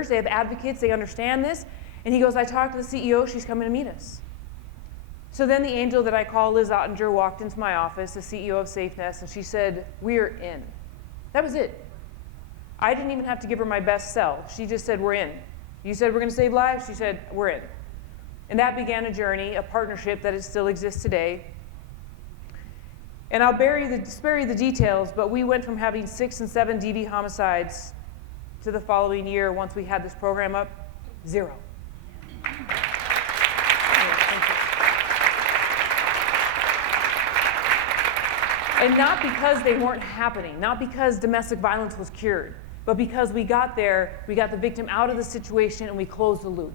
leaders, they have advocates, they understand this. And he goes, I talked to the CEO, she's coming to meet us. So then the angel that I call Liz Ottinger walked into my office, the CEO of SafeNest, and she said, we're in. That was it. I didn't even have to give her my best sell. She just said, we're in. You said we're going to save lives? She said, we're in. And that began a journey, a partnership that still exists today. And I'll spare you the details, but we went from having 6 and 7 DV homicides to the following year, once we had this program up, 0. And not because they weren't happening, not because domestic violence was cured, but because we got there, we got the victim out of the situation, and we closed the loop.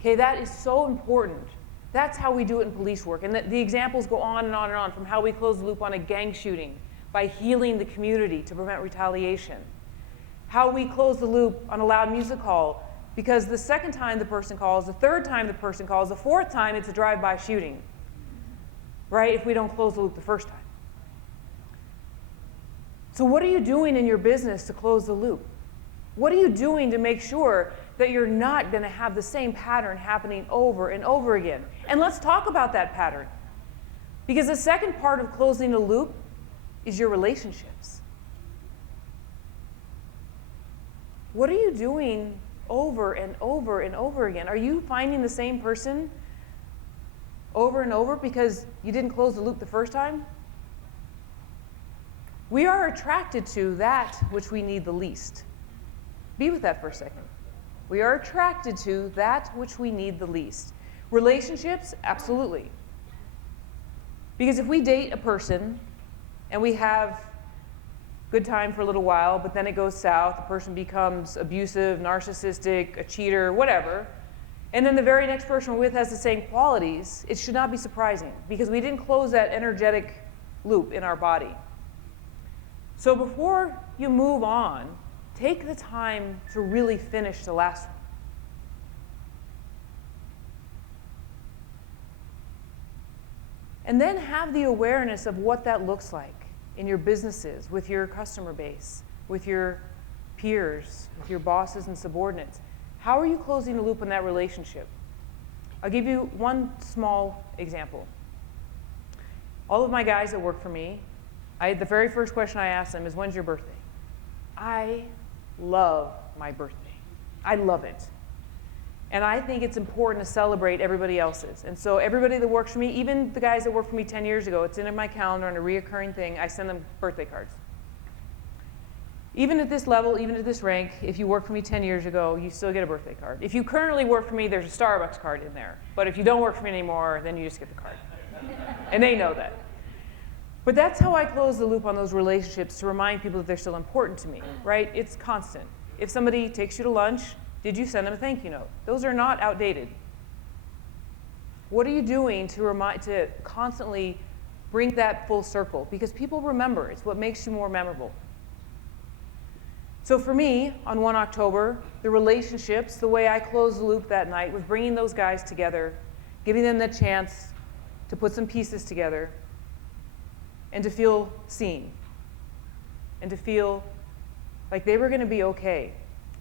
Okay, that is so important. That's how we do it in police work. And the examples go on and on and on, from how we close the loop on a gang shooting by healing the community to prevent retaliation. How we close the loop on a loud music call, because the second time the person calls, the third time the person calls, the fourth time it's a drive-by shooting, right, if we don't close the loop the first time. So what are you doing in your business to close the loop? What are you doing to make sure that you're not going to have the same pattern happening over and over again? And let's talk about that pattern. Because the second part of closing the loop is your relationships. What are you doing over and over and over again? Are you finding the same person over and over because you didn't close the loop the first time? We are attracted to that which we need the least. Be with that for a second. We are attracted to that which we need the least. Relationships, absolutely. Because if we date a person and we have good time for a little while, but then it goes south, the person becomes abusive, narcissistic, a cheater, whatever, and then the very next person we're with has the same qualities, it should not be surprising, because we didn't close that energetic loop in our body. So before you move on, take the time to really finish the last one. And then have the awareness of what that looks like in your businesses, with your customer base, with your peers, with your bosses and subordinates. How are you closing the loop in that relationship? I'll give you one small example. All of my guys that work for me, the very first question I ask them is, when's your birthday? I love my birthday. I love it. And I think it's important to celebrate everybody else's. And so everybody that works for me, even the guys that worked for me 10 years ago, it's in my calendar and a reoccurring thing, I send them birthday cards. Even at this level, even at this rank, if you worked for me 10 years ago, you still get a birthday card. If you currently work for me, there's a Starbucks card in there. But if you don't work for me anymore, then you just get the card. And they know that. But that's how I close the loop on those relationships, to remind people that they're still important to me, right? It's constant. If somebody takes you to lunch, did you send them a thank you note? Those are not outdated. What are you doing to constantly bring that full circle? Because people remember. It's what makes you more memorable. So for me, on 1 October, the relationships, the way I closed the loop that night was bringing those guys together, giving them the chance to put some pieces together, and to feel seen, and to feel like they were going to be okay,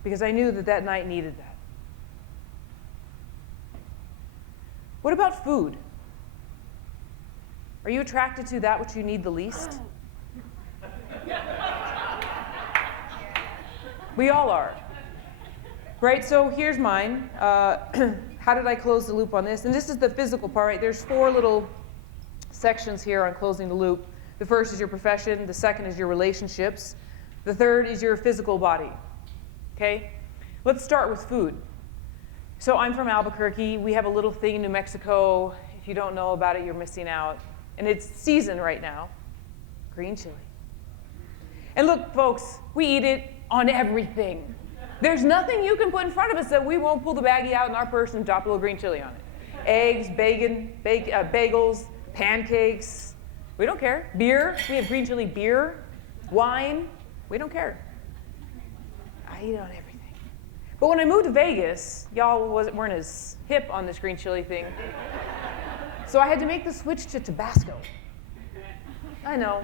because I knew that that night needed that. What about food? Are you attracted to that which you need the least? We all are. Right, so here's mine. How did I close the loop on this? And this is the physical part, right? There's 4 little sections here on closing the loop. The first is your profession. The second is your relationships. The third is your physical body. Okay? Let's start with food. So I'm from Albuquerque. We have a little thing in New Mexico. If you don't know about it, you're missing out. And it's season right now. Green chili. And look, folks, we eat it on everything. There's nothing you can put in front of us that we won't pull the baggie out in our purse and drop a little green chili on it. Eggs, bacon, bagels, pancakes. We don't care. Beer. We have green chili beer. Wine. We don't care. I eat it on everything. But when I moved to Vegas, y'all weren't as hip on this green chili thing. So I had to make the switch to Tabasco. I know.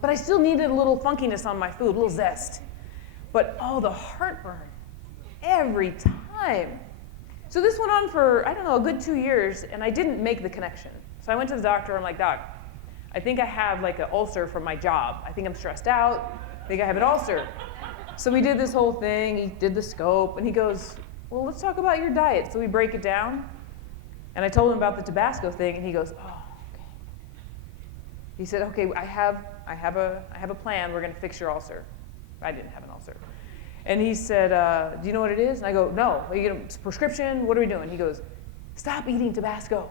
But I still needed a little funkiness on my food, a little zest. But oh, the heartburn. every time. So this went on for, I don't know, a good 2 years, and I didn't make the connection. So I went to the doctor, I'm like, Doc, I think I have like an ulcer from my job. I think I'm stressed out. I think I have an ulcer. So we did this whole thing, he did the scope, and he goes, well, let's talk about your diet. So we break it down, and I told him about the Tabasco thing, and he goes, oh, okay. He said, okay, I have a plan, we're gonna fix your ulcer. I didn't have an ulcer. And he said, do you know what it is? And I go, no. Are you getting a prescription? What are we doing? He goes, stop eating Tabasco.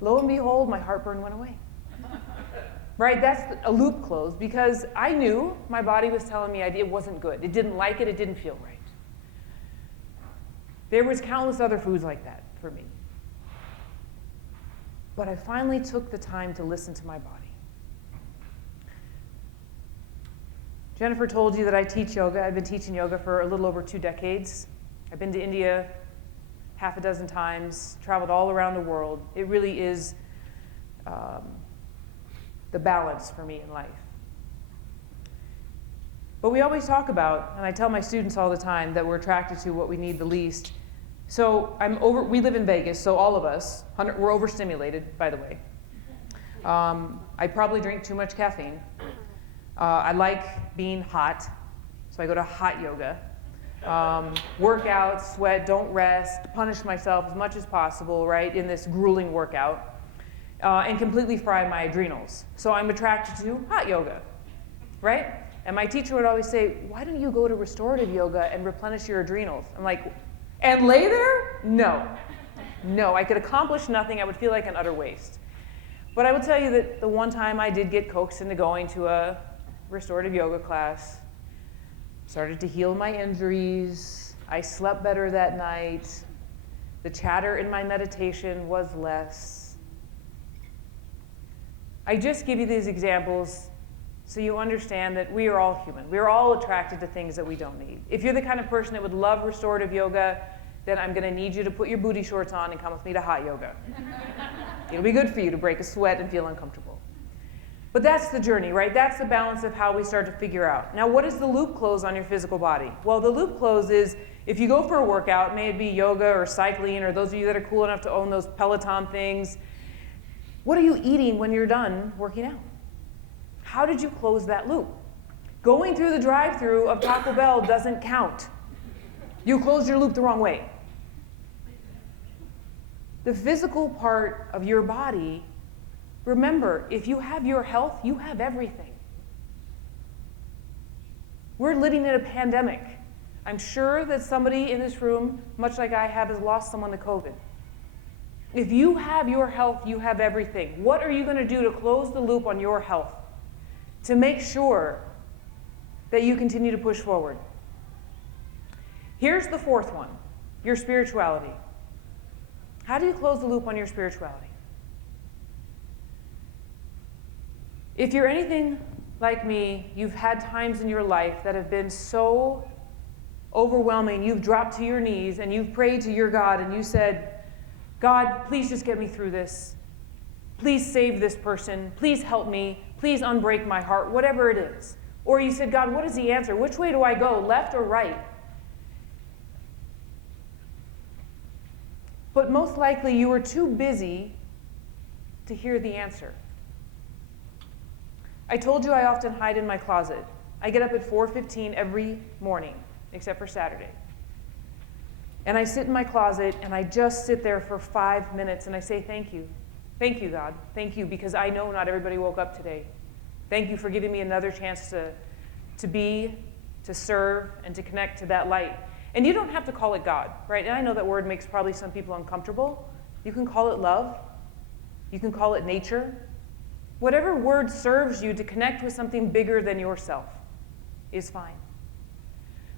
Lo and behold, my heartburn went away. Right, that's a loop closed, because I knew my body was telling me it wasn't good. It didn't like it, it didn't feel right. There was countless other foods like that for me. But I finally took the time to listen to my body. Jennifer told you that I teach yoga. I've been teaching yoga for a little over 2 decades. I've been to India half a dozen times, traveled all around the world. It really is the balance for me in life. But we always talk about, and I tell my students all the time, that we're attracted to what we need the least. So we live in Vegas, so all of us, we're overstimulated, by the way. I probably drink too much caffeine. I like being hot, so I go to hot yoga. Work out, sweat, don't rest, punish myself as much as possible, right, in this grueling workout, and completely fry my adrenals. So I'm attracted to hot yoga, right? And my teacher would always say, why don't you go to restorative yoga and replenish your adrenals? I'm like, and lay there? No. No, I could accomplish nothing. I would feel like an utter waste. But I will tell you that the one time I did get coaxed into going to a restorative yoga class, started to heal my injuries. I slept better that night. The chatter in my meditation was less. I just give you these examples so you understand that we are all human. We are all attracted to things that we don't need. If you're the kind of person that would love restorative yoga, then I'm gonna need you to put your booty shorts on and come with me to hot yoga. It'll be good for you to break a sweat and feel uncomfortable. But that's the journey, right? That's the balance of how we start to figure out. Now, what is the loop close on your physical body? Well, the loop close is if you go for a workout, may it be yoga or cycling, or those of you that are cool enough to own those Peloton things, what are you eating when you're done working out? How did you close that loop? Going through the drive-thru of Taco Bell doesn't count. You closed your loop the wrong way. The physical part of your body, remember, if you have your health, you have everything. We're living in a pandemic. I'm sure that somebody in this room, much like I have, has lost someone to COVID. If you have your health, you have everything. What are you going to do to close the loop on your health? To make sure that you continue to push forward. Here's the fourth one, your spirituality. How do you close the loop on your spirituality? If you're anything like me, you've had times in your life that have been so overwhelming, you've dropped to your knees and you've prayed to your God and you said, God, please just get me through this. Please save this person. Please help me. Please unbreak my heart, whatever it is. Or you said, God, what is the answer? Which way do I go, left or right? But most likely you were too busy to hear the answer. I told you I often hide in my closet. I get up at 4:15 every morning, except for Saturday. And I sit in my closet and I just sit there for 5 minutes and I say, thank you. Thank you, God. Thank you, because I know not everybody woke up today. Thank you for giving me another chance to be, to serve, and to connect to that light. And you don't have to call it God, right? And I know that word makes probably some people uncomfortable. You can call it love. You can call it nature. Whatever word serves you to connect with something bigger than yourself is fine.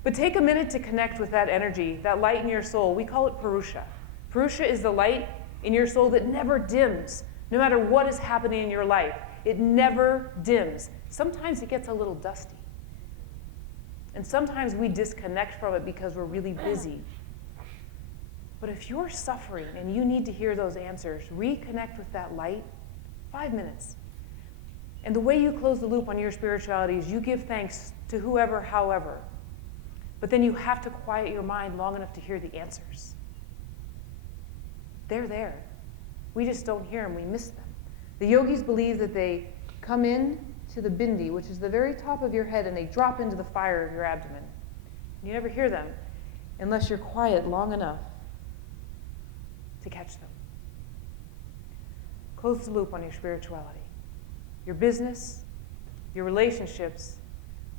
But take a minute to connect with that energy, that light in your soul. We call it Purusha. Purusha is the light in your soul that never dims, no matter what is happening in your life. It never dims. Sometimes it gets a little dusty. And sometimes we disconnect from it because we're really busy. But if you're suffering and you need to hear those answers, reconnect with that light. 5 minutes. And the way you close the loop on your spirituality is you give thanks to whoever, however. But then you have to quiet your mind long enough to hear the answers. They're there. We just don't hear them. We miss them. The yogis believe that they come in to the bindi, which is the very top of your head, and they drop into the fire of your abdomen. You never hear them unless you're quiet long enough to catch them. Close the loop on your spirituality. Your business, your relationships,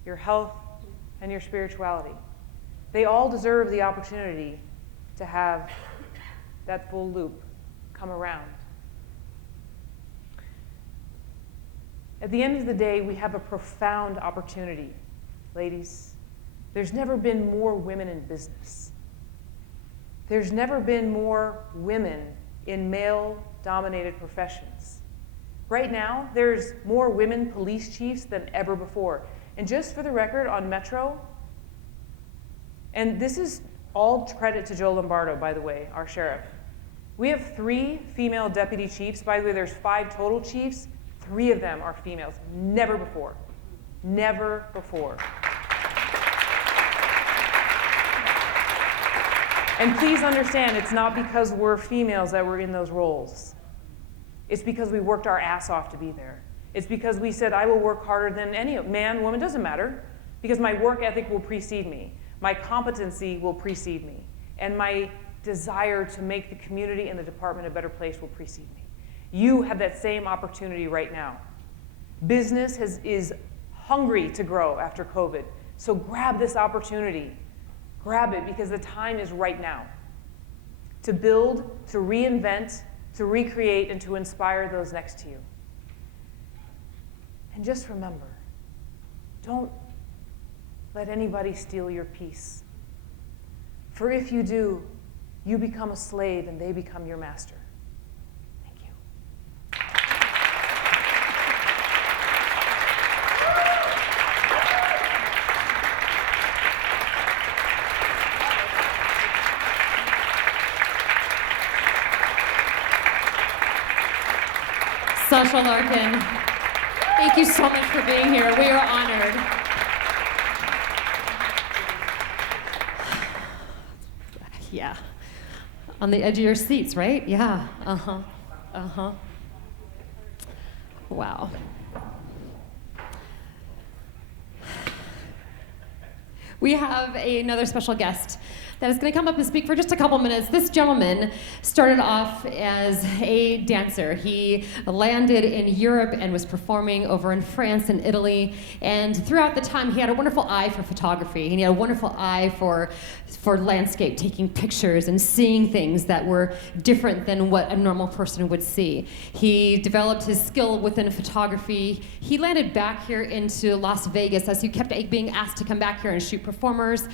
your health, and your spirituality. They all deserve the opportunity to have that full loop come around. At the end of the day, we have a profound opportunity, ladies. There's never been more women in business. There's never been more women in male-dominated professions. Right now, there's more women police chiefs than ever before. And just for the record, on Metro, and this is all credit to Joe Lombardo, by the way, our sheriff. We have 3 female deputy chiefs. By the way, there's 5 total chiefs. 3 of them are females. Never before. Never before. And please understand, it's not because we're females that we're in those roles. It's because we worked our ass off to be there. It's because we said, I will work harder than any man, woman, doesn't matter. Because my work ethic will precede me. My competency will precede me. And my desire to make the community and the department a better place will precede me. You have that same opportunity right now. Business is hungry to grow after COVID. So grab this opportunity. Grab it, because the time is right now. To build, to reinvent, to recreate, and to inspire those next to you. And just remember, don't let anybody steal your peace. For if you do, you become a slave and they become your master. Thank you. Sasha Larkin, thank you so much for being here. We are honored. Yeah. On the edge of your seats, right? Yeah. Uh-huh. Uh-huh. Wow. We have another special guest that is going to come up and speak for just a couple minutes. This gentleman started off as a dancer. He landed in Europe and was performing over in France and Italy. And throughout the time, he had a wonderful eye for photography. And he had a wonderful eye for landscape, taking pictures and seeing things that were different than what a normal person would see. He developed his skill within photography. He landed back here into Las Vegas as he kept being asked to come back here and shoot performers